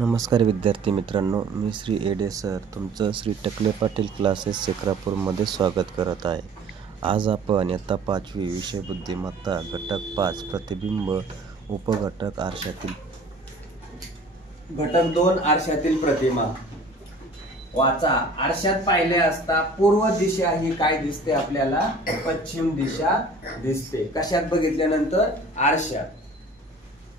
नमस्कार विद्यार्थी मित्रांनो, मी श्री एडे सर तुमचं श्री टकले पाटील क्लासेस सेक्रापूरमध्ये स्वागत करत आहे। आज आपण इयत्ता 5वी विषय बुद्धिमत्ता घटक 5 प्रतिबिंब उपघटक आरशातील घटक 2 आरशातील प्रतिमा वाचा। आरशात पाहिले असता पूर्व दिशा ही काय दिसते आपल्याला? पश्चिम दिशा दिसते। कशात बघितल्यानंतर? आरशात।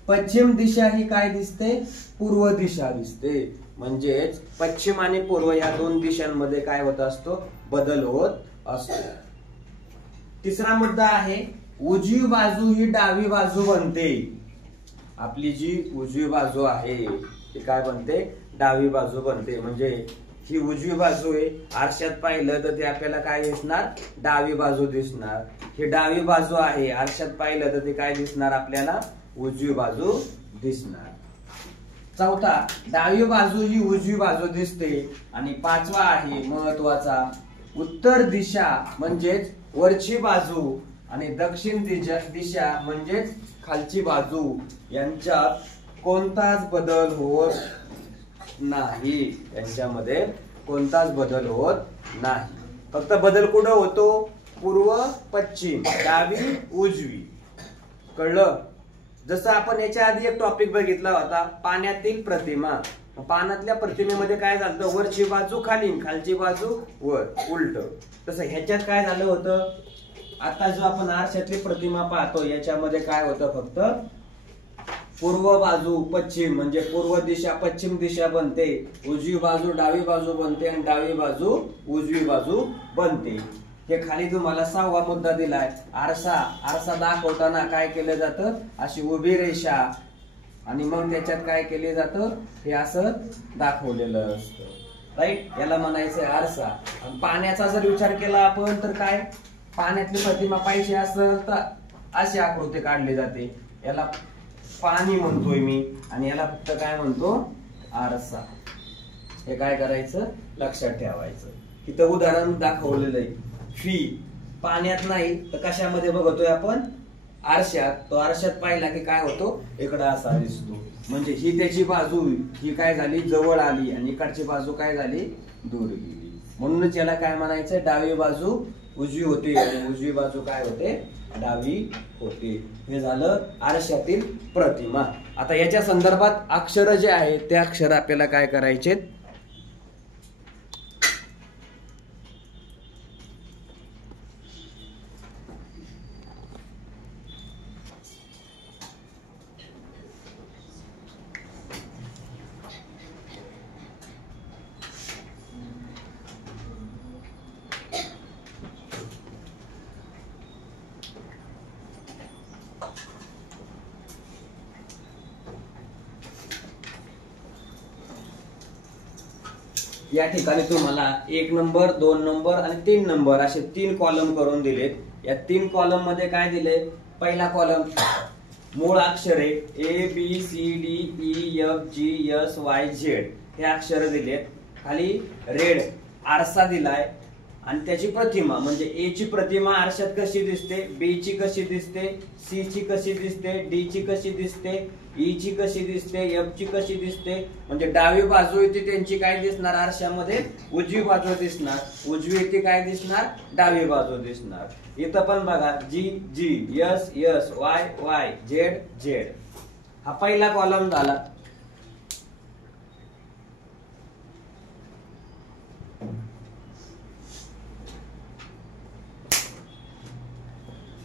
पश्चिम दिशा ही काय दिसते? पूर्व दिशा दिसते। म्हणजेच पश्चिम आणि पूर्व या दोन दिशांमध्ये काय होत असतो? बदल होत असतो। तिसरा मुद्दा आहे, उजवी बाजू ही डावी बाजू बनते। आपली जी उजवी बाजू आहे ती काय बनते? डावी बाजू बनते। म्हणजे ही उजवी बाजू आहे, आरशात पाहिलं तर ते आपल्याला काय दिसणार? डावी बाजू दिसणार। ही डावी बाजू आहे, आरशात पाहिलं तर ते काय दिसणार आपल्याला? उजवी बाजू दिसणार। चौथा, डावी बाजू ही उजवी बाजू दिसते। आणि पाचवा आहे महत्वाचा, उत्तर दिशा म्हणजेच वरची बाजू आणि दक्षिण दिशा म्हणजेच खालची बाजू यांच्यात कोणताच बदल होत नाही। यांच्यामध्ये कोणताच बदल होत नाही। फक्त बदल कुठं होतो? पूर्व पश्चिम, डावी उजवी। कळलं? जसं आपण याच्या आधी एक टॉपिक बघितला होता, पाण्यातील प्रतिमा। पाण्यातल्या प्रतिमेमध्ये काय झालं? वरची बाजू खाली, खालची बाजू वर, उलट। तसं ह्याच्यात काय झालं होतं? आता जो आपण आरशातली प्रतिमा पाहतो याच्यामध्ये काय होतं? फक्त पूर्व बाजू पश्चिम म्हणजे पूर्व दिशा पश्चिम दिशा बनते, उजवी बाजू डावी बाजू बनते आणि डावी बाजू उजवी बाजू बनते। हे खाली तुम्हाला 6वा मुद्दा दिलाय। आरसा दाखवताना काय केलं जातं? अशी उभी रेषा आणि मग त्याच्यात काय केले जातं? हे असं दाखवलेलं असतं, राईट? याला म्हणायचं आरसा। आणि पाण्याचा जर विचार केला आपण तर काय? पाण्यातली प्रतिमा पाहिजे असेल तर अशी आकृती काढली जाते। याला पाणी म्हणतोय मी आणि याला फक्त काय म्हणतो? आरसा। हे काय करायचं? लक्षात ठेवायचं। इथं उदाहरण दाखवलेलं आहे। फी पाण्यात नाही तर कशामध्ये बघतोय आपण? आरशात। तो आरशात पाहिला की काय होतो? इकडं असा दिसतो। म्हणजे ही त्याची बाजू ही काय झाली? जवळ आली आणि इकडची बाजू काय झाली? दूर गेली। म्हणूनच याला काय म्हणायचं? डावी बाजू उजवी होते आणि उजवी बाजू काय होते? डावी होते। हे झालं आरशातील प्रतिमा। आता याच्या संदर्भात अक्षर जे आहेत ते अक्षर आपल्याला काय करायचे? या ठिकाणी तुम्हाला 1 नंबर 2 नंबर आणि 3 नंबर असे 3 कॉलम करून दिलेत। या 3 कॉलम मध्ये काय दिले? पहिला कॉलम मूळ अक्षरे ABCDEFGHY हे अक्षर दिलेत। खाली रेड आरसा दिलाय आणि त्याची प्रतिमा म्हणजे ए ची प्रतिमा आरशात कशी दिसते, बी ची कशी दिसते, सी ची कशी दिसते, डी ची कशी दिसते, ई ची कशी दिसते, एफ ची कशी दिसते। म्हणजे डावी बाजू येते त्यांची काय दिसणार? आरशामध्ये उजवी बाजू दिसणार, उजवी येते काय दिसणार? डावी बाजू दिसणार। इथं पण बघा G G, yes yes, Y Y, Z Z. हा पहिला कॉलम झाला।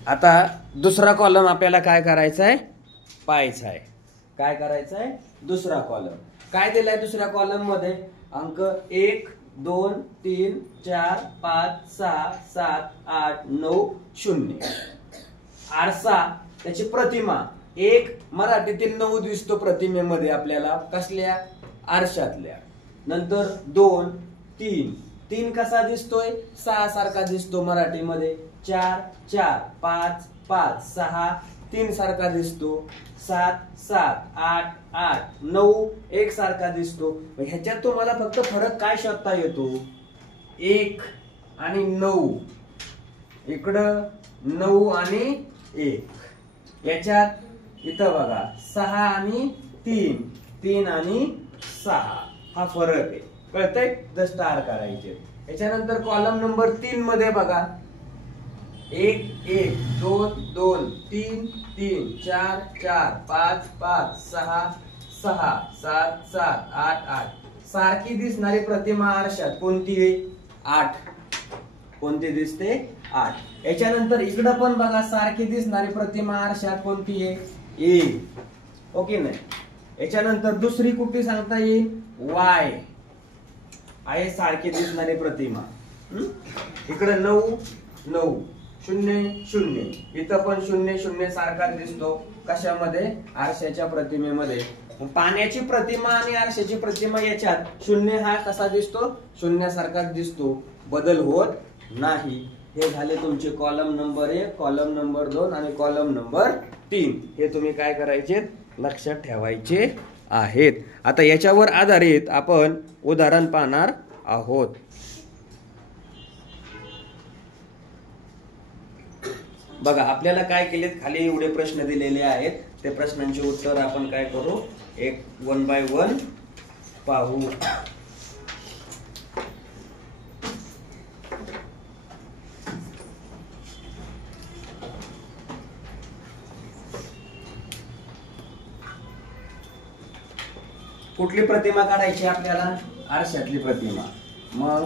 आता दुसरा कॉलम आपल्याला काय करायचा आहे? पाहायचा आहे। काय करायचं आहे? दुसरा कॉलम काय दिलाय? दुसऱ्या कॉलम मध्ये अंक 1 2 3 4 5 6 7 8 9 0। आरसा त्याची प्रतिमा 1 मराठीतील 9 दिसतो प्रतिमेमध्ये आपल्याला, कसल्या? आरशातल्या। नंतर 2 3 3 कसा दिसतोय? 6 सारखा दिसतो मराठीमध्ये। 4 4 5 5 6 3 सारखा दिसतो। 7 7 8 8 9 1 सारखा दिसतो। ह्याच्यात तुम्हाला फक्त फरक काय शोधता येतो? 1 आणि 9। इकडं 9 आणि 1। याच्यात इथं बघा 6 आणि 3 3 आणि 6 हा फरक आहे. कळतंय? द स्टार करायचे. याच्यानंतर कॉलम नंबर 3 मध्ये बघा 1 1 2 2 3 3 4 4 5 5 6 6 7 7 8 8 सारखी दिसणारी प्रतिमा आरशात कोणती आहे? 8. कोणती दिसते? 8. याच्यानंतर इकडं पण बघा सारखी दिसणारी प्रतिमा आरशात कोणती आहे? 1. ओके नाही? याच्यानंतर दुसरी कुठली सांगता येईल? Y आहे सारखी दिसणारी प्रतिमा. इकडे 9 9 0 0 इथं पण 0 0 सारखा दिसतो. कशामध्ये? आरशाच्या प्रतिमेमध्ये. पाण्याची प्रतिमा आणि आरशाची प्रतिमा याच्यात 0 हा कसा दिसतो? शून्यासारखाच दिसतो, बदल होत नाही. हे झाले तुमचे कॉलम नंबर 1, कॉलम नंबर 2 आणि कॉलम नंबर 3. हे तुम्ही काय करायचे? लक्षात ठेवायचे आहेत. आता याच्यावर आधारित आपण उदाहरण पाहणार आहोत. बघा आपल्याला काय केलेत? खाली एवढे प्रश्न दिलेले आहेत. ते प्रश्नांची उत्तर आपण काय करू? एक 1 बाय 1 पाहू. कुठली प्रतिमा काढायची आपल्याला? आरशातली प्रतिमा. मग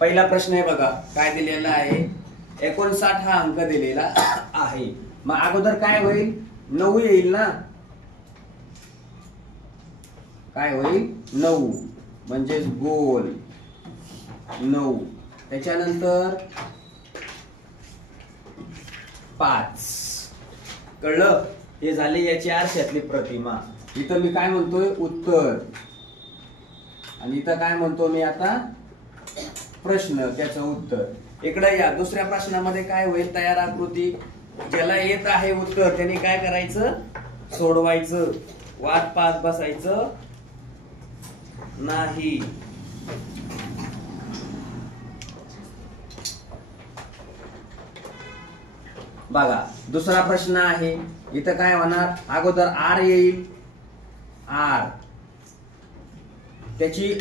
पहिला प्रश्न आहे बघा, काय दिलेला आहे? 59 हा अंक दिलेला आहे. मग अगोदर काय होईल? 9 येईल ना? काय होईल? 9 म्हणजे गोल 9. त्याच्यानंतर 5. कळलं? हे झाले याची आरशातली प्रतिमा. इथं मी काय म्हणतोय? उत्तर. आणि इथं काय म्हणतो मी आता? प्रश्न, त्याचं उत्तर. इकडे या दुसऱ्या प्रश्नामध्ये काय होईल? तयार आकृती. ज्याला येत आहे उत्तर त्यांनी काय करायचं? सोडवायचं. वाट पाहत बसायचं नाही. बघा दुसरा प्रश्न आहे. इथं काय होणार? अगोदर R येईल. R त्याची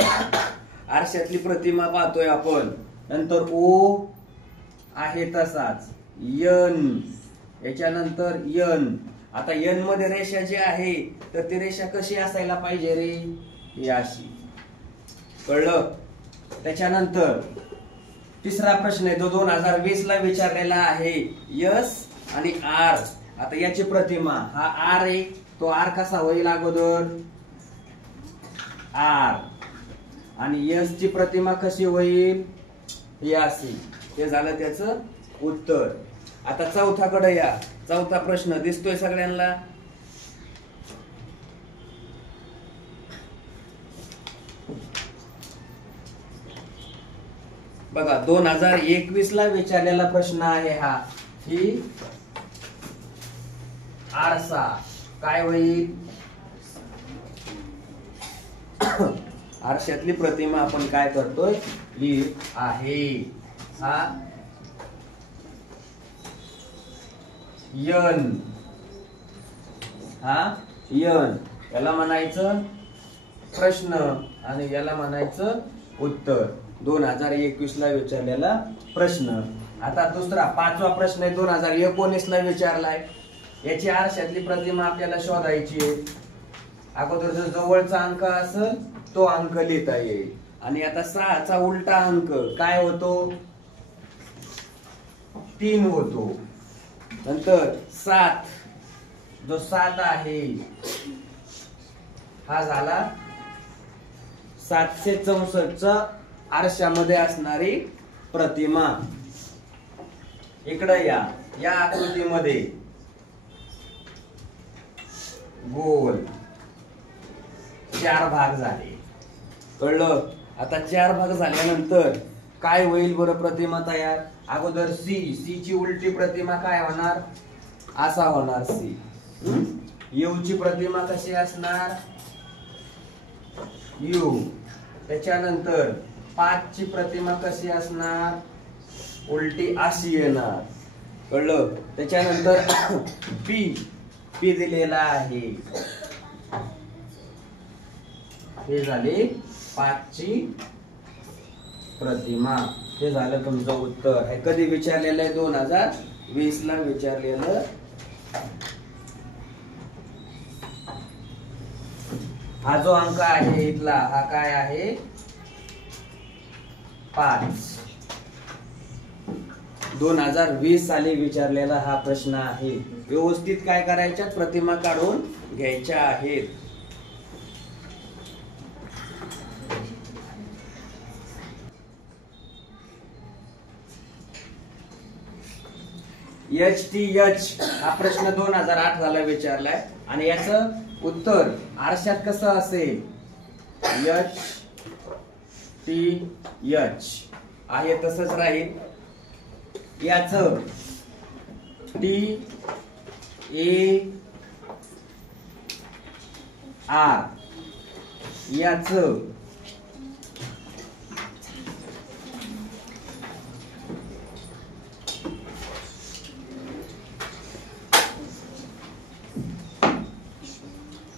आरशातली प्रतिमा पाहतोय आपण. नंतर O आहे तसाच. N याच्यानंतर N. आता N मध्ये रेषा जी आहे तर ती रेषा कशी असायला पाहिजे रे? ही अशी. कळलं? त्याच्यानंतर तिसरा प्रश्न आहे, तो 2020 ला विचारलेला आहे. S आणि R. आता याची प्रतिमा हा R आहे. तो R कसा होईल? अगोदर R आणि S ची प्रतिमा कशी होईल? ही अशी. हे झालं त्याचं उत्तर. आता चौथ्याकडे या. चौथा प्रश्न दिसतोय सगळ्यांना? बघा 2021 ला विचारलेला प्रश्न आहे हा. ही आरसा काय होईल? आरशातली प्रतिमा आपण काय करतोय? लिहित आहे. हा N. हा N. याला म्हणायचं प्रश्न आणि याला म्हणायचं उत्तर. 2021 ला विचारलेला प्रश्न. आता दुसरा 5वा प्रश्न आहे 2019 ला विचारलाय. याची आरशातली प्रतिमा आपल्याला शोधायची आहे. अगोदर जो जवळचा अंक असेल तो अंक लिहिता येईल. आणि आता 6 चा उलटा अंक काय होतो? 3 होतो. नंतर 7 जो 7 आहे हा झाला 764 चा आरशामध्ये असणारी प्रतिमा. इकडे या आकृतीमध्ये गोल 4 भाग झाले. कळलं? आता 4 भाग झाल्यानंतर काय होईल बरं प्रतिमा तयार? अगोदर सी ची उलटी प्रतिमा काय होणार? असा होणार सी. यू ची प्रतिमा कशी असणार? यू. त्याच्यानंतर 5 ची प्रतिमा कशी असणार? उलटी अशी येणार. कळलं. त्याच्यानंतर पी पी दिलेला आहे, हे झाले 5ची प्रतिमा. हे झालं तुमचं उत्तर. हे कधी विचारलेलं आहे? 2020 ला विचारलेलं. हा जो अंक आहे इथला, हा काय आहे? 5. 2020 साली विचारलेला हा प्रश्न आहे. व्यवस्थित काय करायच्या? प्रतिमा काढून घ्यायच्या आहेत. HTH हा प्रश्न 2008 साला विचारलाय आणि याचं उत्तर आरशात कसं असेल? HTH आहे तसंच राहील. याचं TAR याचं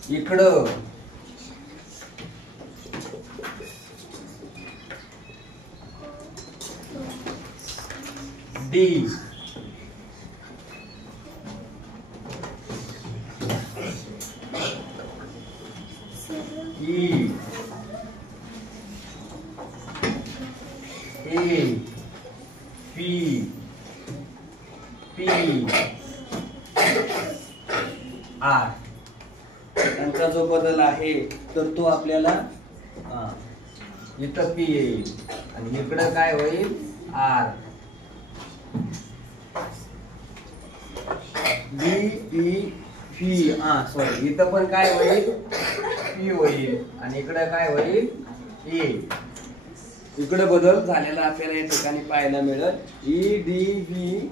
इकडं D E A P P R यांचा जो बदल आहे तर तो आपल्याला इथं P येईल आणि इकडं काय होईल? R. D E P. Sorry, इथं पण काय होईल? P होईल आणि इकडं काय होईल? A. इकडे बदल झालेला आपल्याला या ठिकाणी पाहायला मिळेल. EDVPRE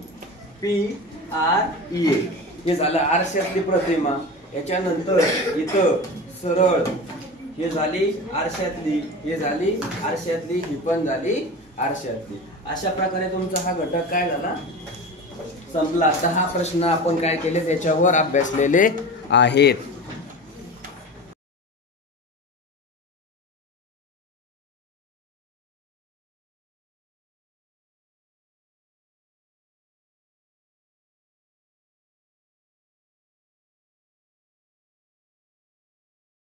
हे झालं आरशातली प्रतिमा. याच्यानंतर इथं सरळ हे झाली आरशातली, हे झाली आरशातली, ही पण झाली आरशातली. अशा प्रकारे तुमचा हा घटक काय झाला? संपला. 10 प्रश्न आपण काय केले त्याच्यावर अभ्यासलेले आहेत.